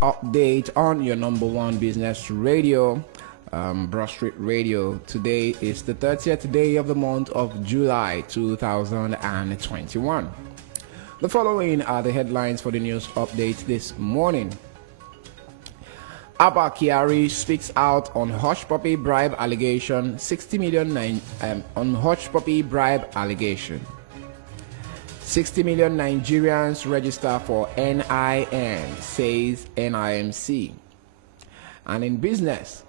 update on your number one business radio, Broad Street Radio. Today is the 30th day of the month of July 2021. The following are the headlines for the news update this morning. Abba Kyari speaks out on hush puppy bribe allegation. 60 million on hush puppy bribe allegation. 60 million Nigerians register for NIN, says NIMC. And in business,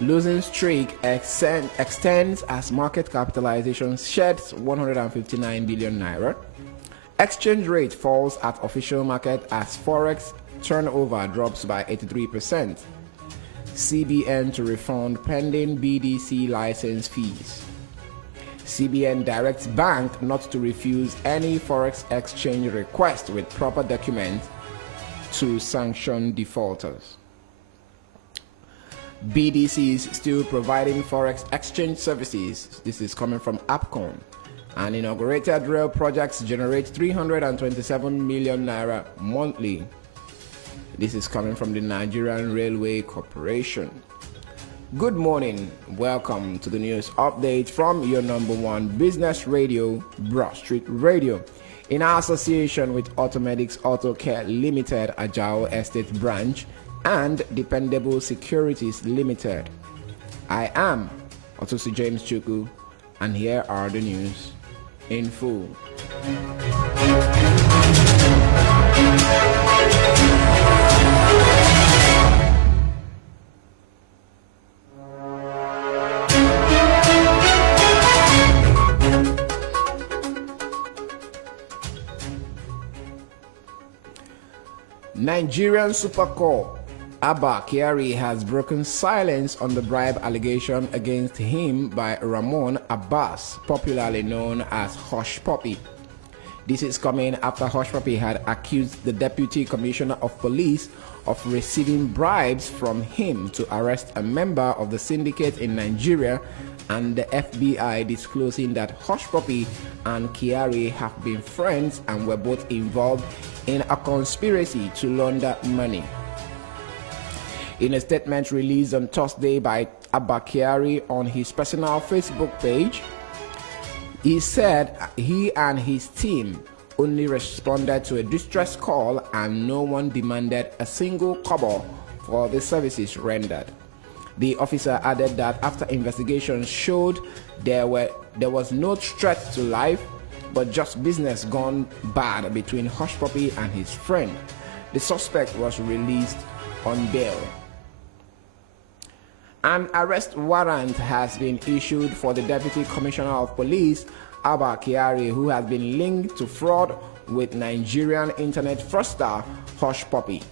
losing streak extends as market capitalization sheds 159 billion naira. Exchange rate falls at official market as forex turnover drops by 83%. CBN to refund pending BDC license fees. CBN directs bank not to refuse any forex exchange request with proper documents to sanction defaulters. BDCs still providing forex exchange services. This is coming from APCON. And inaugurated rail projects generate 327 million naira monthly. This is coming from the Nigerian Railway Corporation. Good morning. Welcome to the news update from your number one business radio, Broad Street Radio, in association with Automedics Auto Care Limited, Ajao Estate Branch, and Dependable Securities Limited. I am Otosi James Chuku, and here are the news in full. Nigerian Super Corp Abba Kyari has broken silence on the bribe allegation against him by Ramon Abbas, popularly known as Hush Puppy. This is coming after Hush Puppy had accused the Deputy Commissioner of Police of receiving bribes from him to arrest a member of the syndicate in Nigeria, and the FBI disclosing that Hush Puppy and Kyari have been friends and were both involved in a conspiracy to launder money. In a statement released on Thursday by Abba Kyari on his personal Facebook page, he said he and his team only responded to a distress call and no one demanded a single kobo for the services rendered. The officer added that after investigations showed there was no threat to life, but just business gone bad between Hush Puppy and his friend. The suspect was released on bail. An arrest warrant has been issued for the Deputy Commissioner of Police, Abba Kyari, who has been linked to fraud with Nigerian internet fraudster Hush Puppy.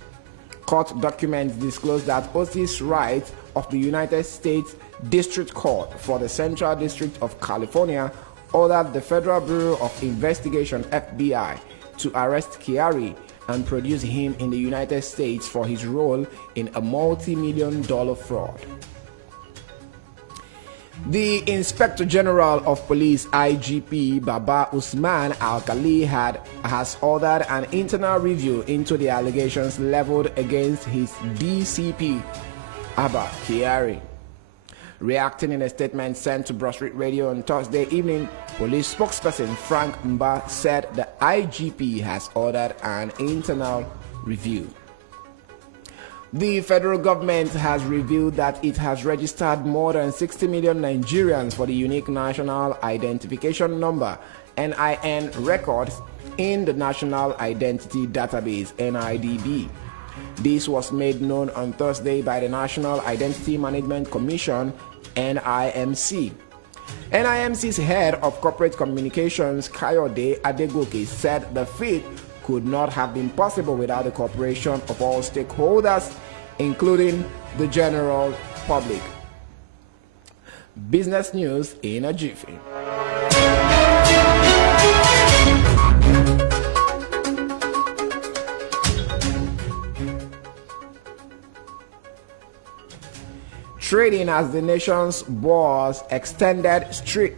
Court documents disclose that Otis Wright of the United States District Court for the Central District of California ordered the Federal Bureau of Investigation (FBI) to arrest Kyari and produce him in the United States for his role in a multi-million-dollar fraud. The Inspector General of Police IGP Baba Usman Alkali has ordered an internal review into the allegations leveled against his DCP Abba Kyari. Reacting in a statement sent to Broad Street Radio on Thursday evening, police spokesperson Frank Mba said the IGP has ordered an internal review. The federal government has revealed that it has registered more than 60 million Nigerians for the Unique National Identification Number (NIN) records in the National Identity Database (NIDB). This was made known on Thursday by the National Identity Management Commission (NIMC). NIMC's head of corporate communications, Kayode Adegoke, said the feat could not have been possible without the cooperation of all stakeholders, including the general public. Business news in a jiffy. Trading as the nation's bourse extended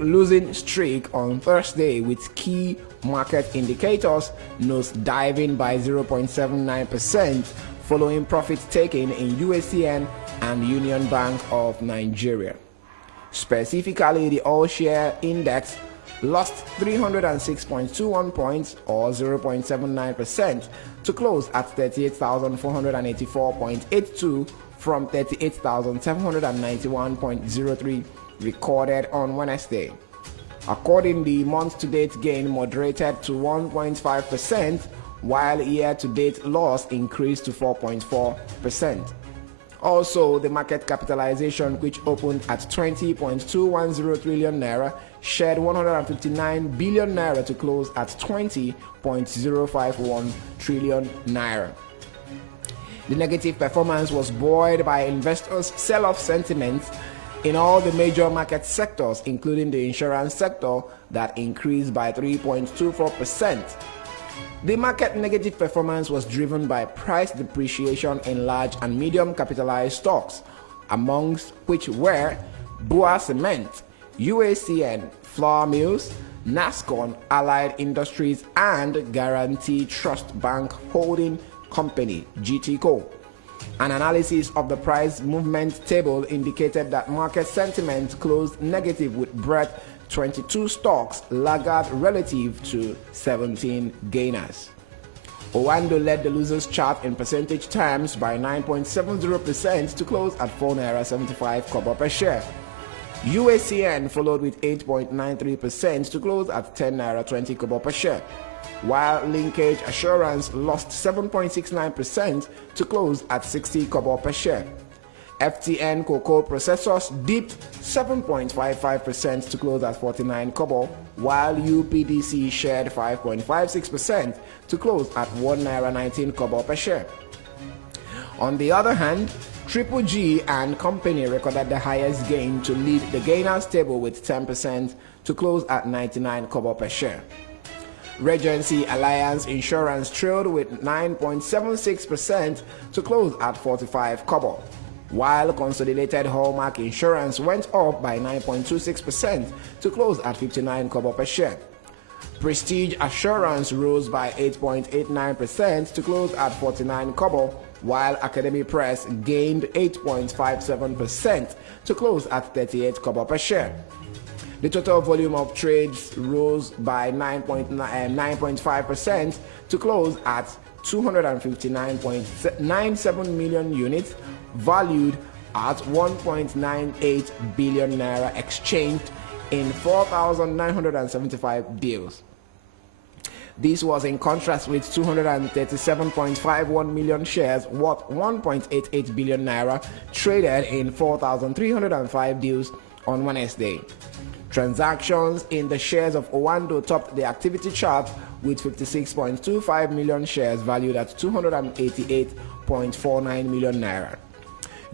losing streak on Thursday, with key market indicators nose diving by 0.79% following profits taken in USCN and Union Bank of Nigeria. Specifically, the all-share index lost 306.21 points or 0.79% to close at 38,484.82 from 38,791.03 recorded on Wednesday. Accordingly, the month-to-date gain moderated to 1.5%, while year-to-date loss increased to 4.4%. Also, the market capitalization, which opened at 20.210 trillion naira, shed 159 billion naira to close at 20.051 trillion naira. The negative performance was buoyed by investors' sell-off sentiment in all the major market sectors, including the insurance sector, that increased by 3.24%. The market negative performance was driven by price depreciation in large and medium capitalized stocks, amongst which were Bua Cement, UACN, Flour Mills, Nascon, Allied Industries, and Guarantee Trust Bank Holding Company, GTCO. An analysis of the price movement table indicated that market sentiment closed negative, with breadth 22 stocks laggard relative to 17 gainers. Owando led the losers chart in percentage terms by 9.70% to close at 4.75 naira per share. UACN followed with 8.93% to close at 10.20 naira per share, while Linkage Assurance lost 7.69% to close at 60 kobo per share. FTN Cocoa Processors dipped 7.55% to close at 49 kobo, while UPDC shared 5.56% to close at 1.19 naira per share. On the other hand, Triple G and Company recorded the highest gain to lead the gainers table with 10% to close at 99 kobo per share. Regency Alliance Insurance trailed with 9.76% to close at 45 kobo, while Consolidated Hallmark Insurance went up by 9.26% to close at 59 kobo per share. Prestige Assurance rose by 8.89% to close at 49 kobo, while Academy Press gained 8.57% to close at 38 kobo per share. The total volume of trades rose by 9.5% to close at 259.97 million units, valued at 1.98 billion naira, exchanged in 4,975 deals. This was in contrast with 237.51 million shares worth 1.88 billion naira traded in 4,305 deals on Wednesday. Transactions in the shares of Owando topped the activity chart with 56.25 million shares valued at 288.49 million naira.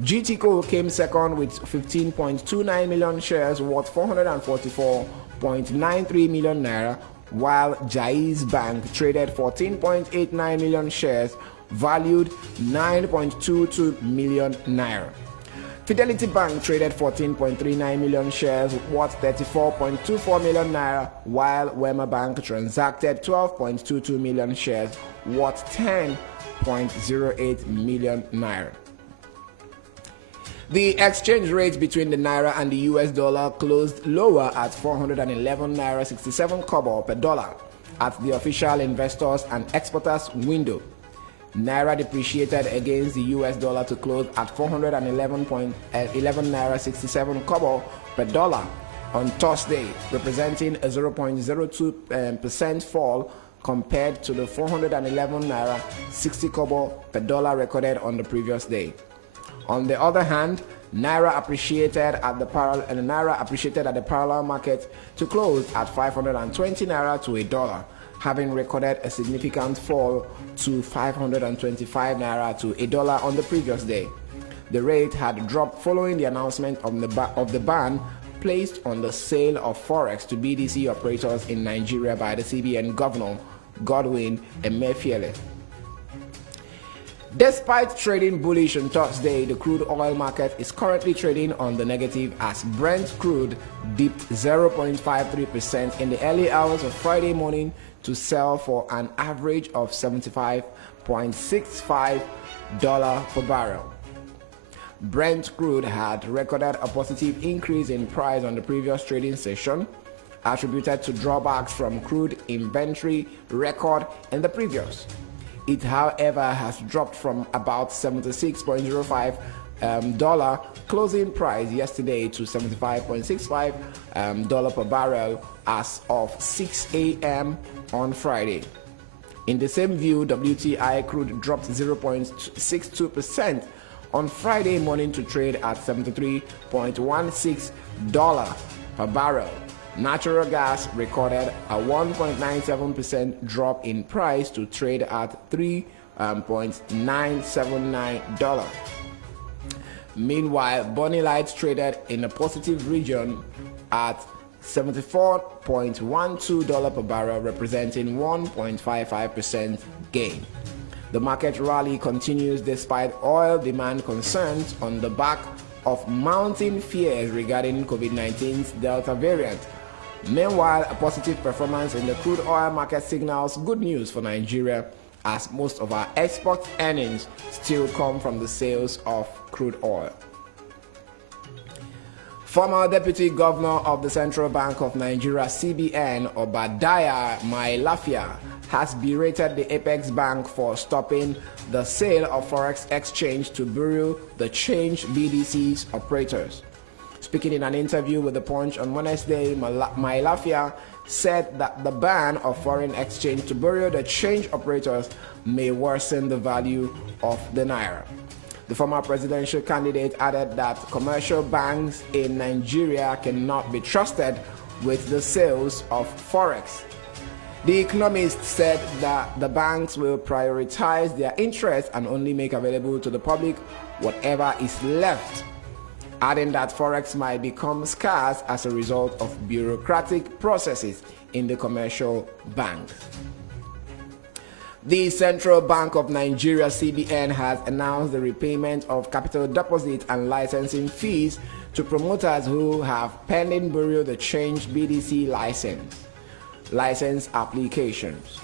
GTCO came second with 15.29 million shares worth 444.93 million naira, while Jaiz Bank traded 14.89 million shares valued 9.22 million naira. Fidelity Bank traded 14.39 million shares worth 34.24 million naira, while Wema Bank transacted 12.22 million shares worth 10.08 million naira. The exchange rate between the naira and the US dollar closed lower at 411 naira 67 kobo per dollar at the official investors and exporters window. Naira depreciated against the US dollar to close at 411 naira 67 kobo per dollar on Thursday, representing a 0.02% fall compared to the 411 naira 60 kobo per dollar recorded on the previous day. On the other hand, Naira appreciated at the parallel market to close at 520 naira to a dollar, having recorded a significant fall to 525 naira to a dollar on the previous day. The rate had dropped following the announcement of the ban placed on the sale of forex to BDC operators in Nigeria by the CBN Governor Godwin Emefiele. Despite trading bullish on Thursday, the crude oil market is currently trading on the negative as Brent crude dipped 0.53% in the early hours of Friday morning to sell for an average of $75 $1.65 per barrel. Brent crude had recorded a positive increase in price on the previous trading session, attributed to drawbacks from crude inventory record in the previous. It, however, has dropped from about $76.05 closing price yesterday to $75.65 per barrel as of 6 a.m. on Friday. In the same view, WTI crude dropped 0.62% on Friday morning to trade at $73.16 per barrel. Natural gas recorded a 1.97% drop in price to trade at $3.979. Meanwhile, Bonny Light traded in a positive region at $74.12 per barrel, representing 1.55% gain. The market rally continues despite oil demand concerns on the back of mounting fears regarding COVID-19's Delta variant. Meanwhile, a positive performance in the crude oil market signals good news for Nigeria, as most of our export earnings still come from the sales of crude oil. Former Deputy Governor of the Central Bank of Nigeria, CBN, Obadiah Mailafia, has berated the Apex Bank for stopping the sale of Forex exchange to Bureau de Change BDC's operators. Speaking in an interview with The Punch on Wednesday, Mailafia said that the ban of foreign exchange to Bureau de Change operators may worsen the value of the naira. The former presidential candidate added that commercial banks in Nigeria cannot be trusted with the sales of Forex. The economist said that the banks will prioritize their interests and only make available to the public whatever is left, adding that Forex might become scarce as a result of bureaucratic processes in the commercial banks. The Central Bank of Nigeria, CBN, has announced the repayment of capital deposit and licensing fees to promoters who have pending Bureau de Change BDC license applications.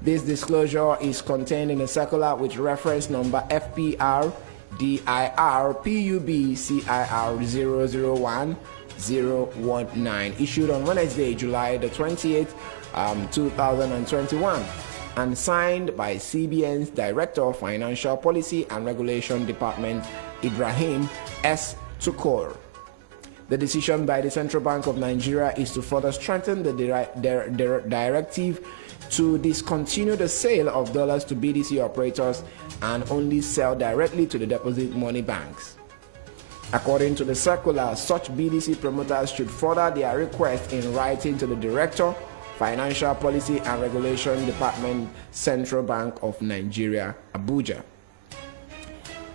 This disclosure is contained in a circular with reference number FPR DIR PUB CIR 001019, issued on Wednesday, July the 28th, 2021, and signed by CBN's Director of Financial Policy and Regulation Department, Ibrahim S. Tukur. The decision by the Central Bank of Nigeria is to further strengthen the directive to discontinue the sale of dollars to BDC operators and only sell directly to the deposit money banks. According to the circular, such BDC promoters should further their request in writing to the Director, Financial Policy and Regulation Department, Central Bank of Nigeria, Abuja.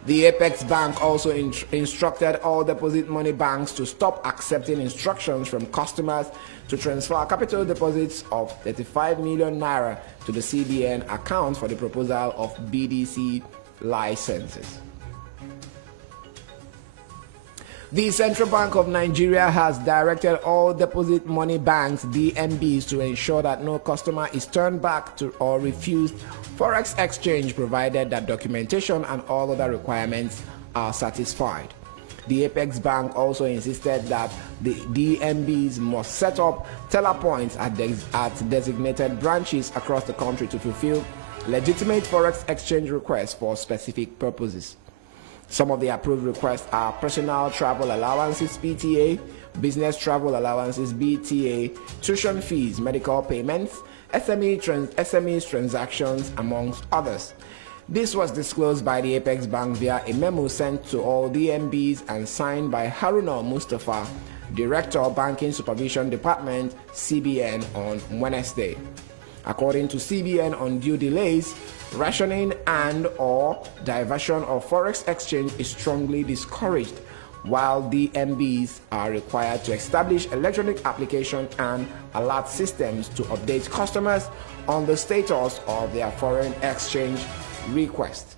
The Apex Bank also instructed all deposit money banks to stop accepting instructions from customers to transfer capital deposits of 35 million naira to the CBN account for the proposal of BDC licenses. The Central Bank of Nigeria has directed all deposit money banks, DMBs, to ensure that no customer is turned back to or refused Forex exchange provided that documentation and all other requirements are satisfied. The Apex Bank also insisted that the DMBs must set up teller points at designated branches across the country to fulfill legitimate Forex exchange requests for specific purposes. Some of the approved requests are personal travel allowances (PTA), business travel allowances (BTA), tuition fees, medical payments, SMEs transactions, amongst others. This was disclosed by the Apex Bank via a memo sent to all DMBs and signed by Haruna Mustafa, Director, Banking Supervision Department, CBN, on Wednesday. According to CBN, undue delays, rationing and/or diversion of Forex exchange is strongly discouraged, while DMBs are required to establish electronic application and alert systems to update customers on the status of their foreign exchange request.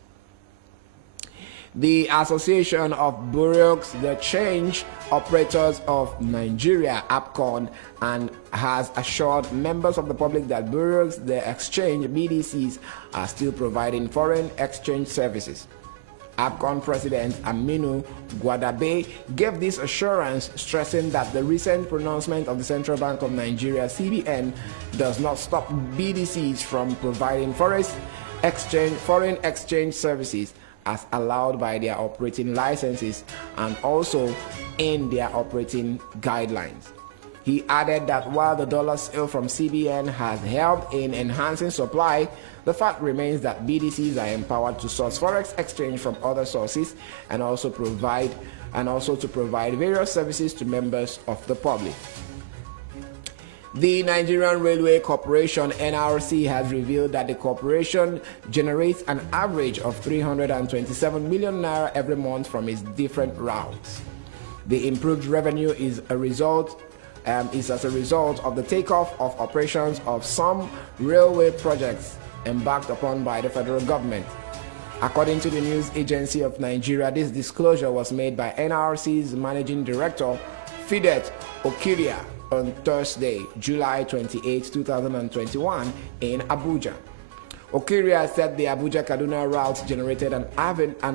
The Association of Bureaus de Change Operators of Nigeria, APCON, and has assured members of the public that Bureaus de Exchange (BDCs) are still providing foreign exchange services. APCON President Aminu Gwadabe gave this assurance, stressing that the recent pronouncement of the Central Bank of Nigeria (CBN) does not stop BDCs from providing foreign exchange services as allowed by their operating licenses and also in their operating guidelines. He added that while the dollar sale from CBN has helped in enhancing supply, the fact remains that BDCs are empowered to source forex exchange from other sources and also to provide various services to members of the public. The Nigerian Railway Corporation (NRC) has revealed that the corporation generates an average of 327 million naira every month from its different routes. The improved revenue is as a result of the takeoff of operations of some railway projects embarked upon by the federal government. According to the News Agency of Nigeria, this disclosure was made by NRC's Managing Director, Fidet Okiria, on Thursday, July 28, 2021, in Abuja. Okiria said the Abuja-Kaduna route generated an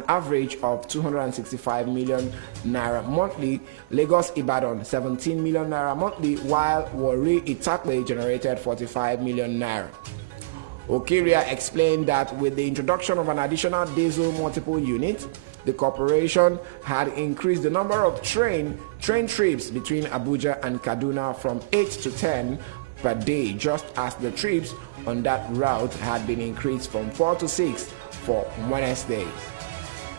average of 265 million naira monthly, Lagos-Ibadan 17 million naira monthly, while Warri-Itakle generated 45 million naira. Okiria explained that with the introduction of an additional diesel multiple unit, the corporation had increased the number of train trips between Abuja and Kaduna from 8 to 10 per day, just as the trips on that route had been increased from 4 to 6 for Wednesdays.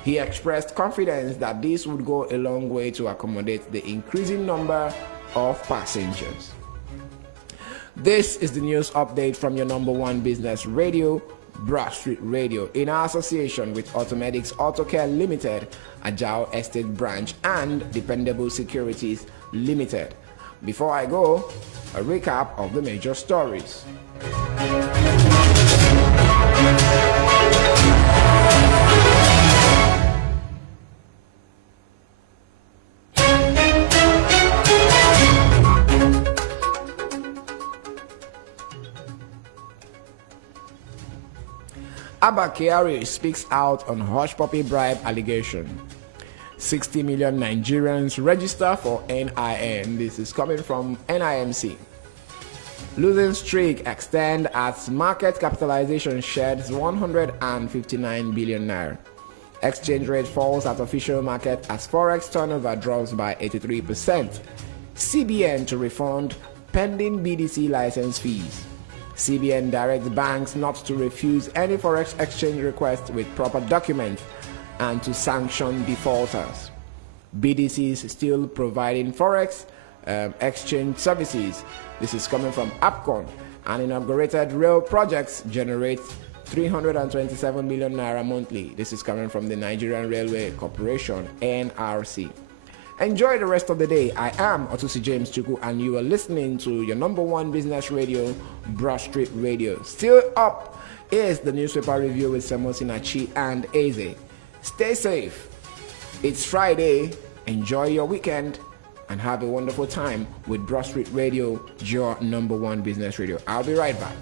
He expressed confidence that this would go a long way to accommodate the increasing number of passengers. This is the news update from your number one business radio, Brush Street Radio, in association with Automedics Autocare Limited, Ajao Estate Branch, and Dependable Securities Limited. Before I go, a recap of the major stories. Abba Kyari speaks out on hush puppy bribe allegation. 60 million Nigerians register for NIN. This is coming from NIMC. Losing streak extend as market capitalization sheds 159 billion naira. Exchange rate falls at official market as forex turnover drops by 83%. CBN to refund pending BDC license fees. CBN directs banks not to refuse any forex exchange request with proper documents and to sanction defaulters. BDCs still providing forex exchange services. This is coming from APCON. And inaugurated rail projects generate 327 million naira monthly. This is coming from the Nigerian Railway Corporation, NRC. Enjoy the rest of the day. I am Otusi James Chuku, and you are listening to your number one business radio, Brush Street Radio. Still up is the newspaper review with Samosi Nachi and Eze. Stay safe. It's Friday. Enjoy your weekend and have a wonderful time with Brush Street Radio, your number one business radio. I'll be right back.